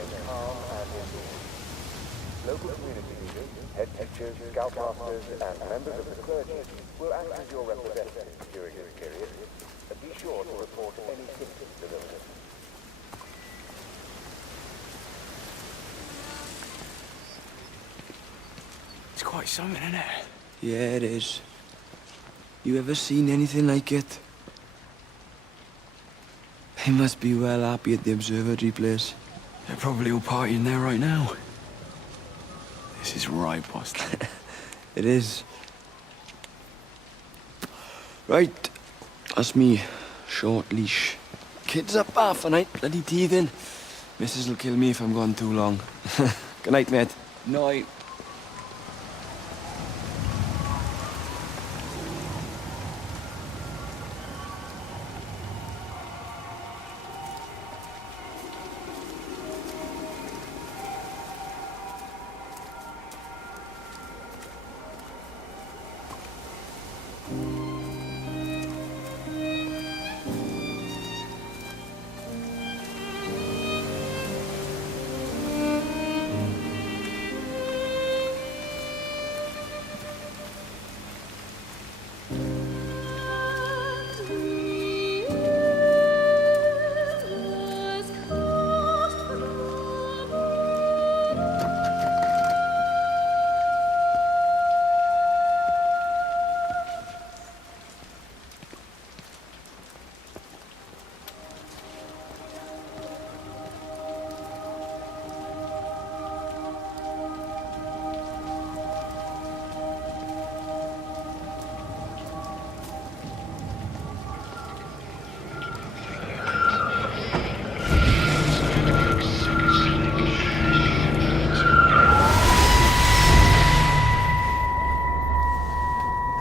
remain calm and indoors. Local community leaders, head teachers, scoutmasters, and members of the clergy will act as your representatives during this period. Be sure to report any symptoms of illness. It's quite something, isn't it? Yeah, it is. You ever seen anything like it? They must be well happy at the observatory place. They're probably all partying there right now. This is right, Boston. It is. Right, that's me. Short leash. Kids up half a night, bloody teething. Missus will kill me if I'm gone too long. Good night, mate. Night.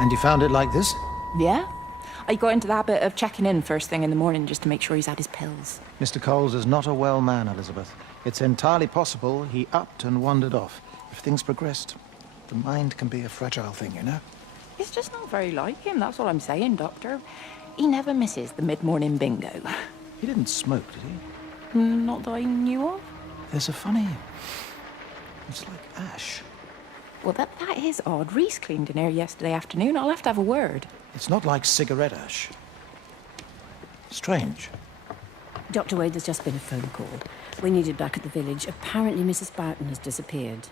And you found it like this? Yeah. I got into the habit of checking in first thing in the morning just to make sure he's had his pills. Mr. Coles is not a well man, Elizabeth. It's entirely possible he upped and wandered off. If things progressed, the mind can be a fragile thing, you know? It's just not very like him, that's all I'm saying, Doctor. He never misses the mid-morning bingo. He didn't smoke, did he? Not that I knew of. There's a funny... It's like ash. Well, that is odd. Reese cleaned in here yesterday afternoon. I'll have to have a word. It's not like cigarette ash. Strange. Dr. Wade, there's just been a phone call. We needed back at the village. Apparently Mrs. Barton has disappeared.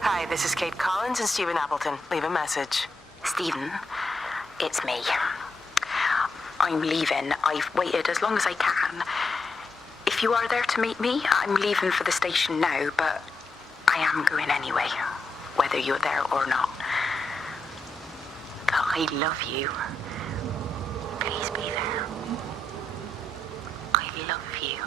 Hi, this is Kate Collins and Stephen Appleton. Leave a message. Stephen, it's me. I'm leaving. I've waited as long as I can. If you are there to meet me, I'm leaving for the station now, but I am going anyway. whether you're there or not. That I love you. Please be there. I love you.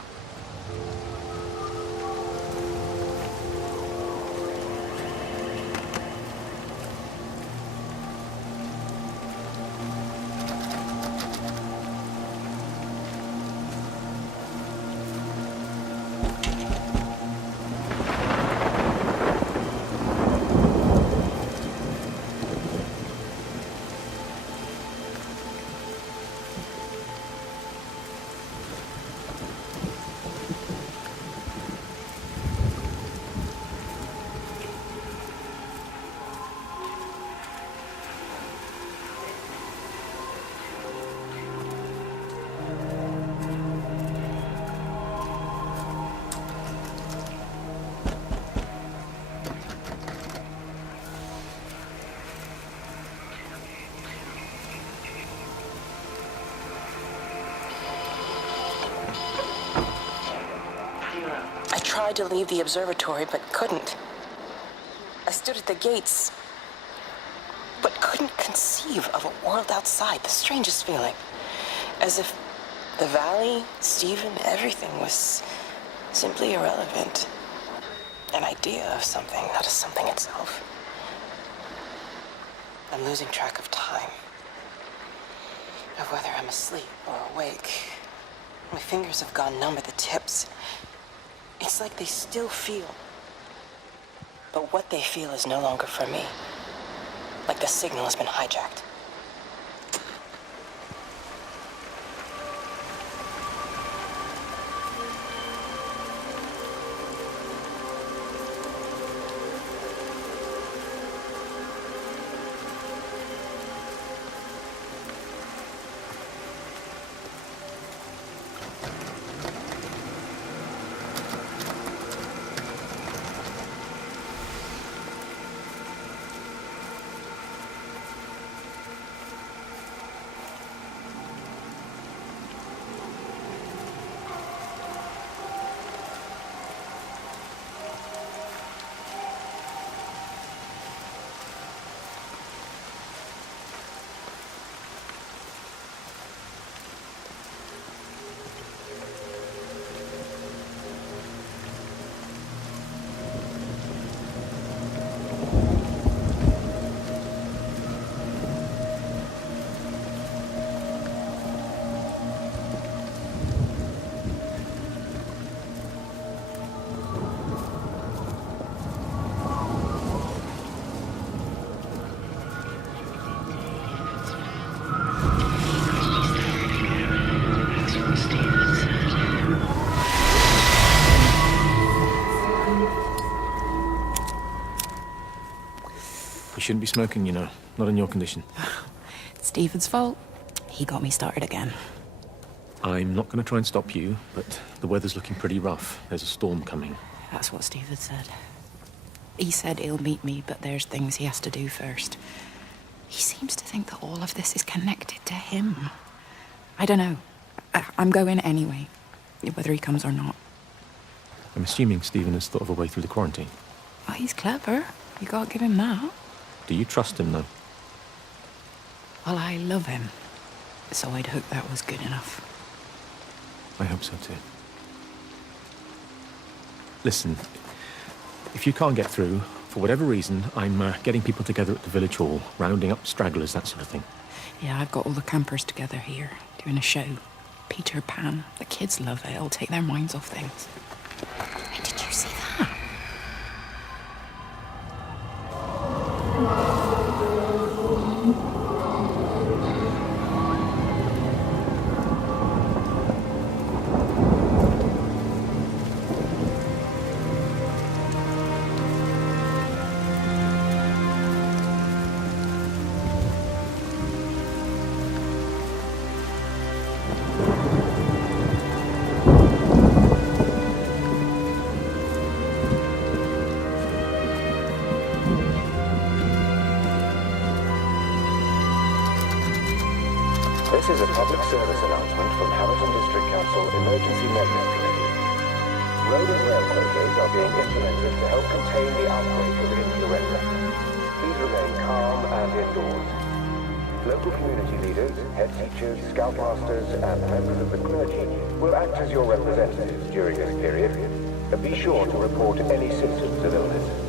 I tried to leave the observatory, but couldn't. I stood at the gates, but couldn't conceive of a world outside. The strangest feeling. As if the valley, Stephen, everything was simply irrelevant. An idea of something, not as something itself. I'm losing track of time. Of whether I'm asleep or awake. My fingers have gone numb at the tips. It's like they still feel. But what they feel is no longer for me. Like the signal has been hijacked. You shouldn't be smoking, you know. Not in your condition. It's Stephen's fault. He got me started again. I'm not going to try and stop you, but the weather's looking pretty rough. There's a storm coming. That's what Stephen said. He said he'll meet me, but there's things he has to do first. He seems to think that all of this is connected to him. I don't know. I'm going anyway, whether he comes or not. I'm assuming Stephen has thought of a way through the quarantine. Oh, he's clever. You can't give him that. Do you trust him, though? Well, I love him. So I'd hope that was good enough. I hope so, too. Listen, if you can't get through, for whatever reason, I'm getting people together at the village hall, rounding up stragglers, that sort of thing. Yeah, I've got all the campers together here, doing a show. Peter Pan. The kids love it. It'll take their minds off things. Hey, did you see that? This is a public service announcement from Hamilton District Council Emergency Measures Committee. Road and rail closures are being implemented to help contain the outbreak of influenza. remain calm and indoors. Local community leaders, head teachers, scoutmasters, and members of the clergy will act as your representatives during this period. Be sure to report any symptoms of illness.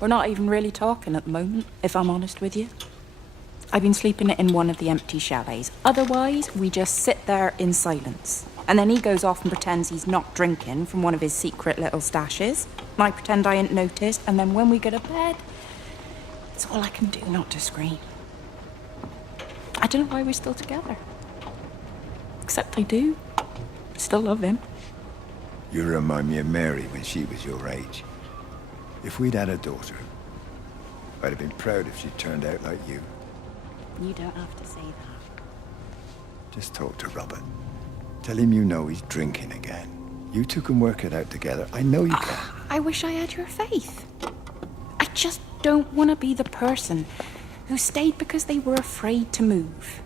We're not even really talking at the moment, if I'm honest with you. I've been sleeping in one of the empty chalets. Otherwise, we just sit there in silence. And then he goes off and pretends he's not drinking from one of his secret little stashes. And I pretend I ain't noticed, and then when we go to bed, it's all I can do not to scream. I don't know why we're still together. Except I do. Still love him. You remind me of Mary when she was your age. If we'd had a daughter, I'd have been proud if she turned out like you. You don't have to say that. Just talk to Robert. Tell him you know he's drinking again. You two can work it out together. I know you can. I wish I had your faith. I just don't want to be the person who stayed because they were afraid to move.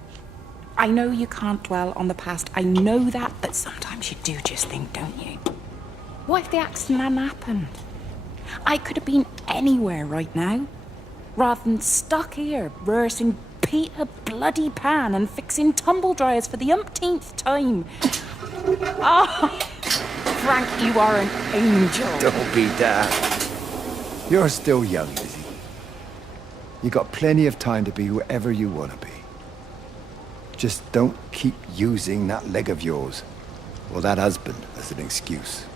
I know you can't dwell on the past. I know that, but sometimes you do just think, don't you? What if the accident hadn't happened? I could have been anywhere right now, rather than stuck here rehearsing Peter bloody Pan and fixing tumble dryers for the umpteenth time. Oh, Frank, you are an angel. Don't be daft. You're still young, Lizzie. You got plenty of time to be whoever you want to be. Just don't keep using that leg of yours, or that husband, as an excuse.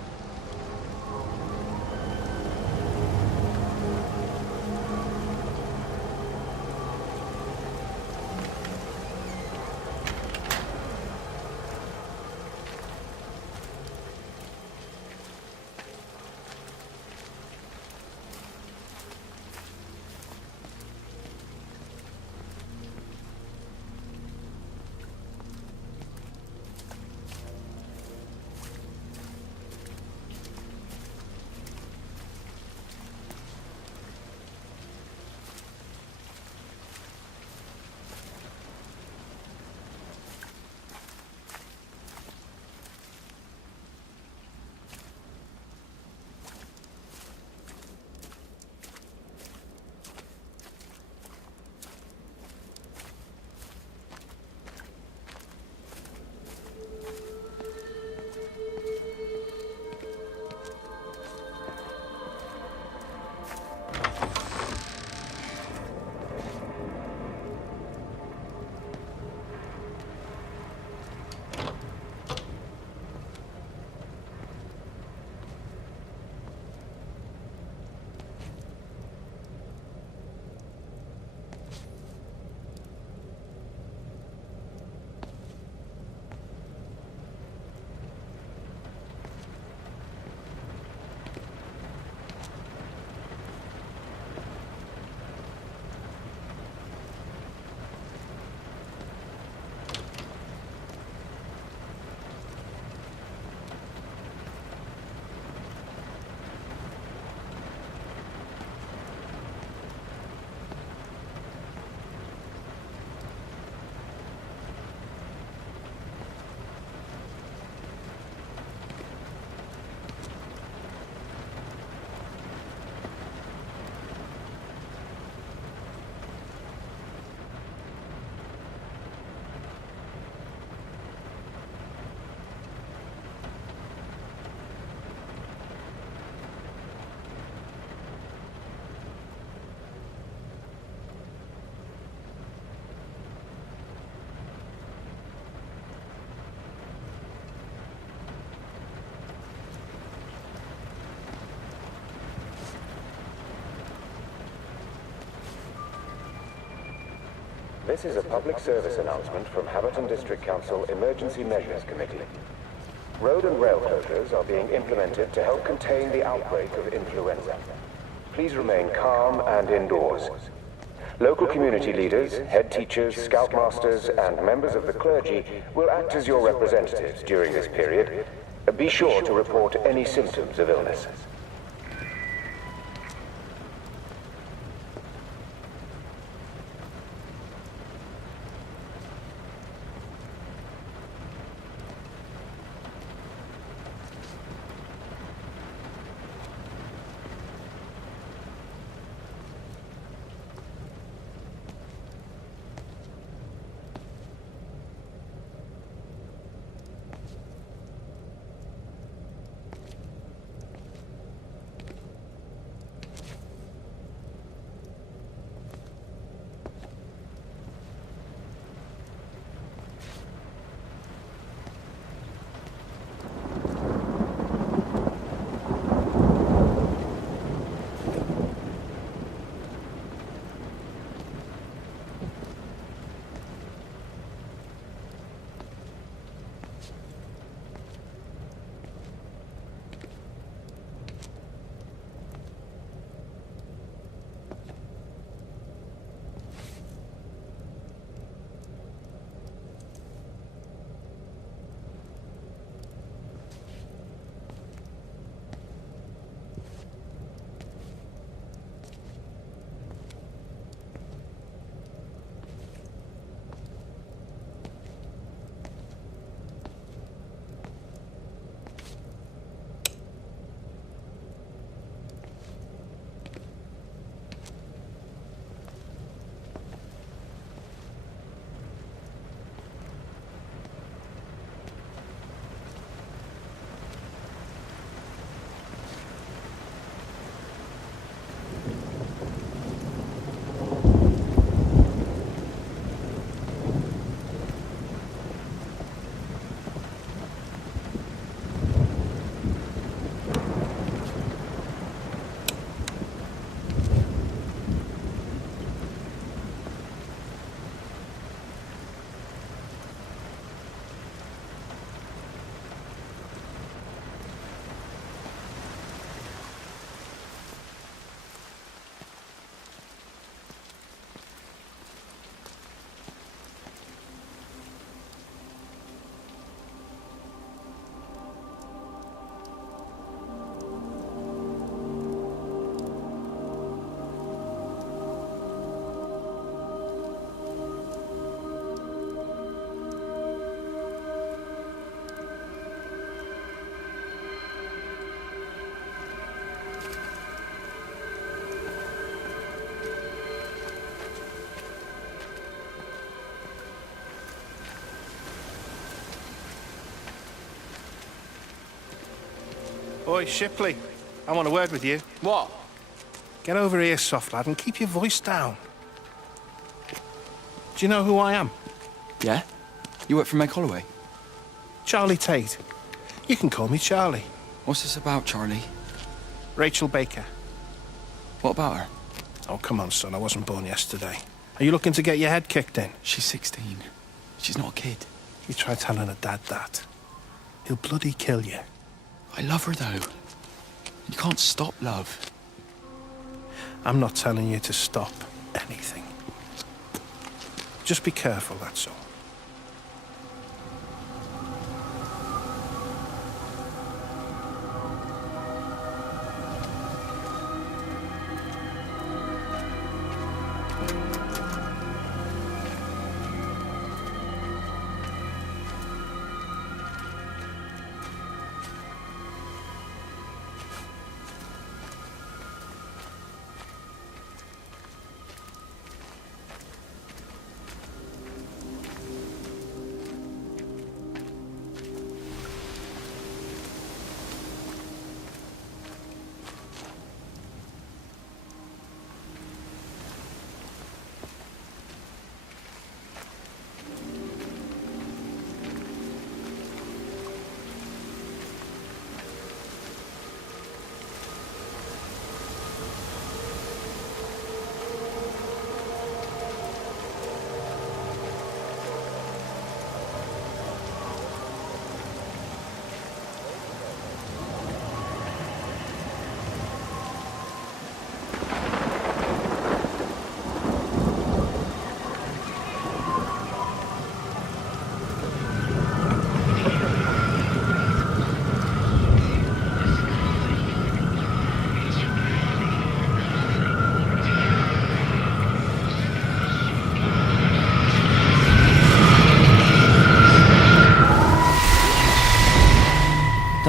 This is a public service announcement from Haverton District Council Emergency Measures Committee. Road and rail closures are being implemented to help contain the outbreak of influenza. Please remain calm and indoors. Local community leaders, head teachers, scoutmasters, and members of the clergy will act as your representatives during this period. Be sure to report any symptoms of illness. Oi, Shipley. I want a word with you. What? Get over here, soft lad, and keep your voice down. Do you know who I am? Yeah? You work for Meg Holloway? Charlie Tate. You can call me Charlie. What's this about, Charlie? Rachel Baker. What about her? Oh, come on, son. I wasn't born yesterday. Are you looking to get your head kicked in? She's 16. She's not a kid. You try telling her dad that. He'll bloody kill you. I love her, though. You can't stop love. I'm not telling you to stop anything. Just be careful, that's all.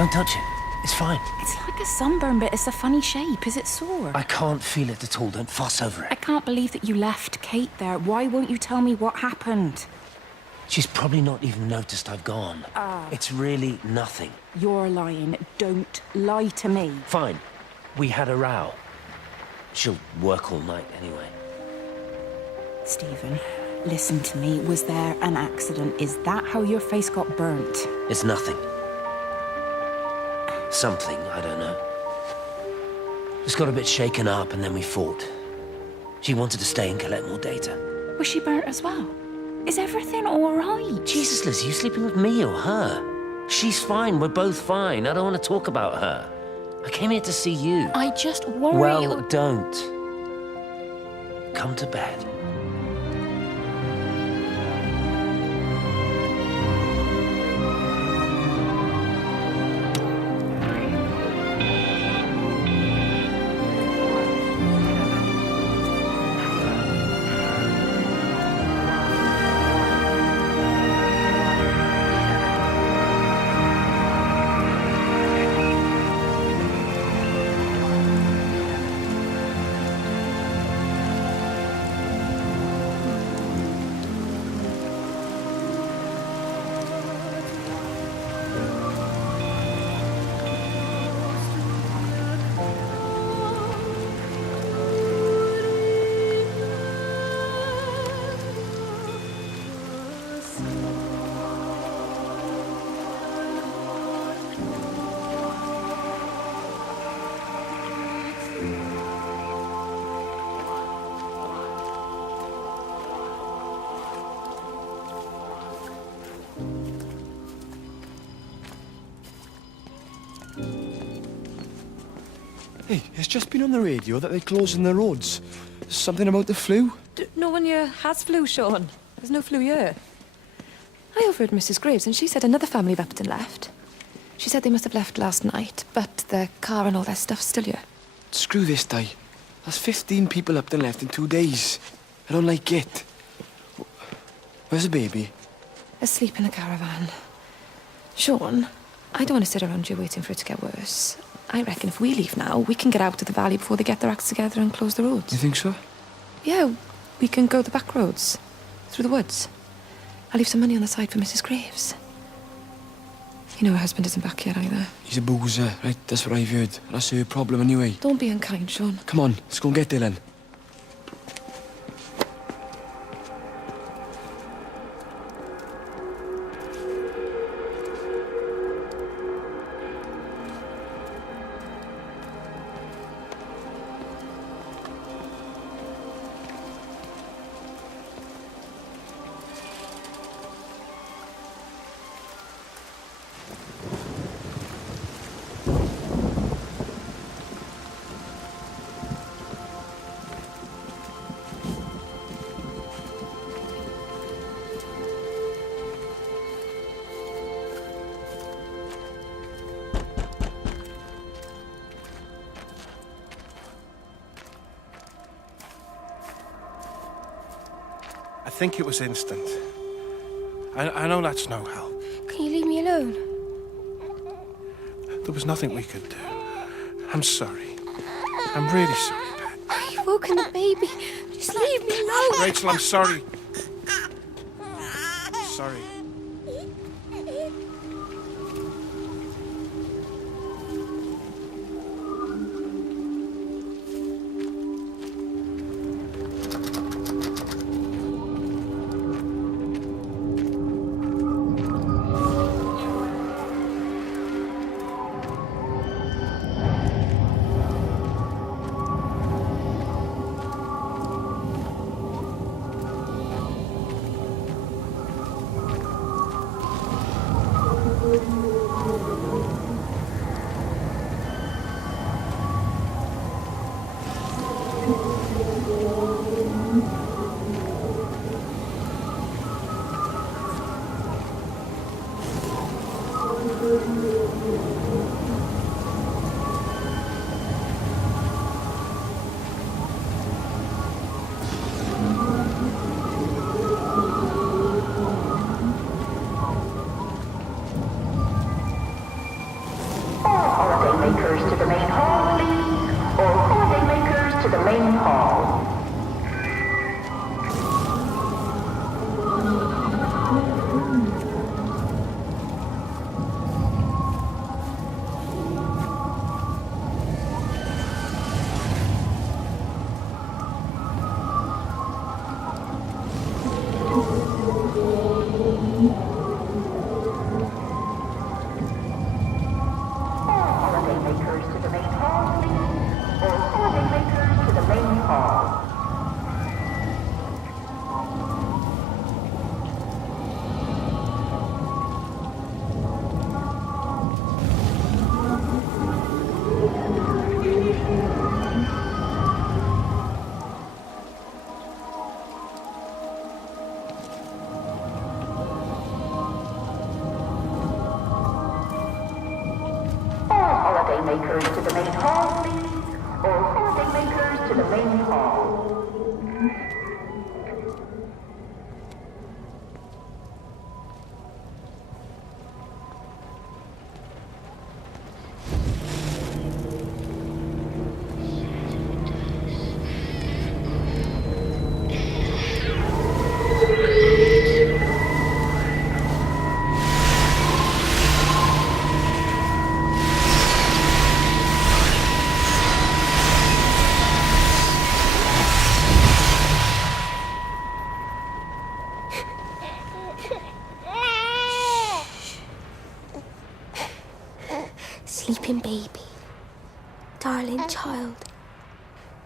Don't touch it. It's fine. It's like a sunburn, but it's a funny shape. Is it sore? I can't feel it at all. Don't fuss over I it. can't believe that you left Kate there. Why won't you tell me what happened? She's probably not even noticed I've gone. It's really nothing. You're lying. Don't lie to me. Fine. We had a row. She'll work all night anyway. Stephen, listen to me. Was there an accident? Is that how your face got burnt? It's nothing. Something, I don't know. Just got a bit shaken up and then we fought. She wanted to stay and collect more data. Was she burnt as well? Is everything all right? Jesus, Liz, are you sleeping with me or her? She's fine, we're both fine. I don't want to talk about her. I came here to see you. I just worry... Well, don't. Come to bed. Hey, it's just been on the radio that they're closing the roads. Something about the flu? No one here has flu, Sean. There's no flu here. I overheard Mrs. Graves, and she said another family of Upton left. She said they must have left last night, but their car and all their stuff's still here. Screw this, Di. There's 15 people up and left in 2 days. I don't like it. Where's the baby? Asleep in the caravan. Sean, I don't want to sit around here waiting for it to get worse. I reckon if we leave now, we can get out of the valley before they get their acts together and close the roads. You think so? Yeah, we can go the back roads, through the woods. I'll leave some money on the side for Mrs. Graves. You know her husband isn't back yet either. He's a boozer, right? That's what I've heard. That's her problem anyway. Don't be unkind, Sean. Come on, let's go and get Dylan. I think it was instant. I know that's no help. Can you leave me alone? There was nothing we could do. I'm sorry. I'm really sorry, Pat. You've woken the baby. Just leave me alone. Rachel, I'm sorry. Sorry. to the main hall. Sleeping baby, darling child,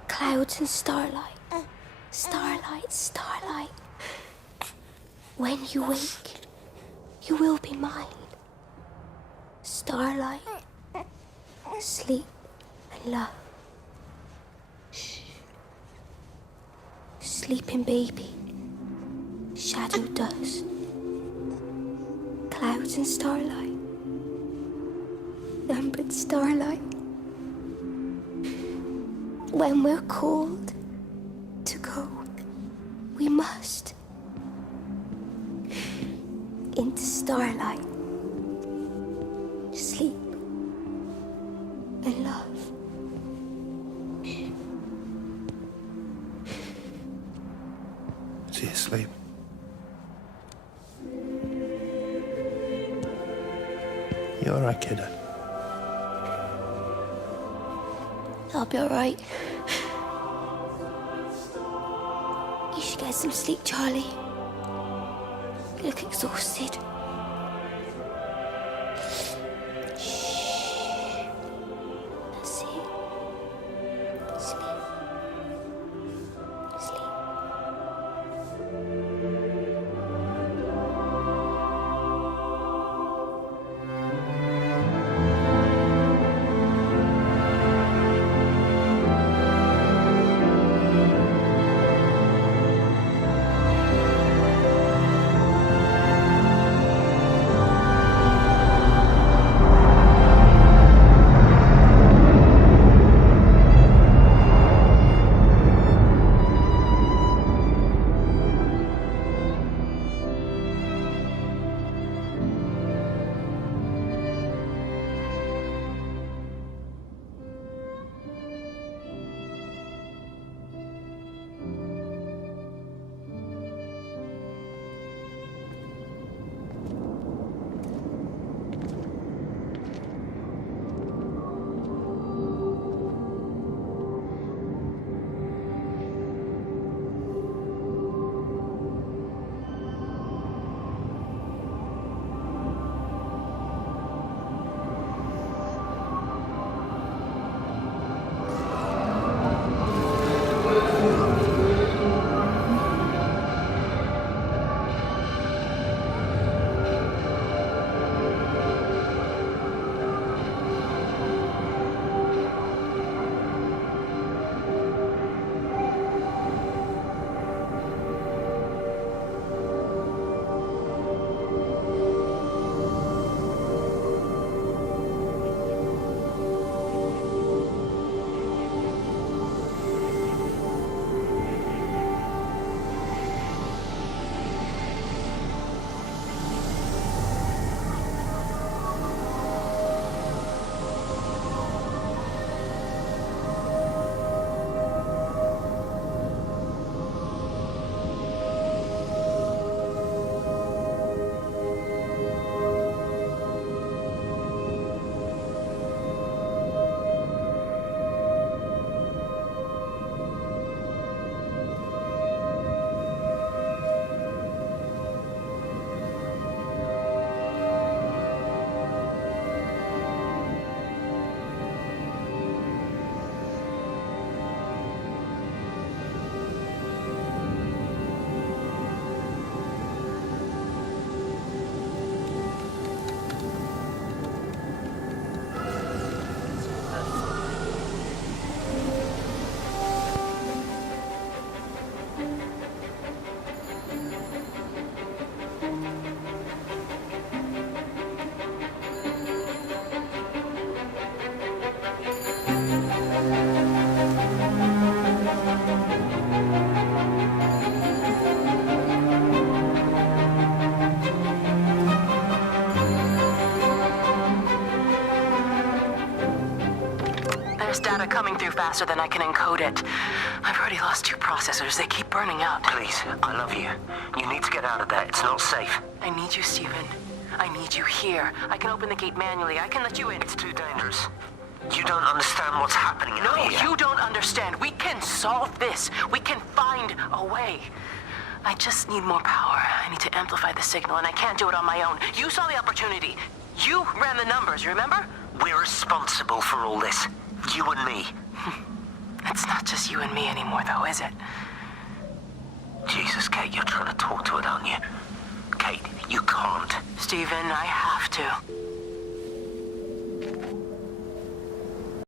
clouds and starlight, starlight, starlight. When you wake, you will be mine. Starlight, sleep and love. Sleeping baby, shadow dust, clouds and starlight. Numbered starlight. When we're called to go, we must into starlight. Sleep and love. Is he asleep? You all right, kiddo? I'll be all right. You should get some sleep, Charlie. You look exhausted. Shh. That's it. Sleep. Sleep. data coming through faster than I can encode it. I've already lost 2 processors. They keep burning out. Please, I love you. You need to get out of there. It's not safe. I need you, Stephen. I need you here. I can open the gate manually. I can let you in. It's too dangerous. You don't understand what's happening in No, here. you don't understand. We can solve this. We can find a way. I just need more power. I need to amplify the signal, and I can't do it on my own. You saw the opportunity. You ran the numbers, remember? We're responsible for all this. You and me. It's not just you and me anymore, though, is it? Jesus, Kate, you're trying to talk to it, aren't you? Kate, you can't. Stephen, I have to.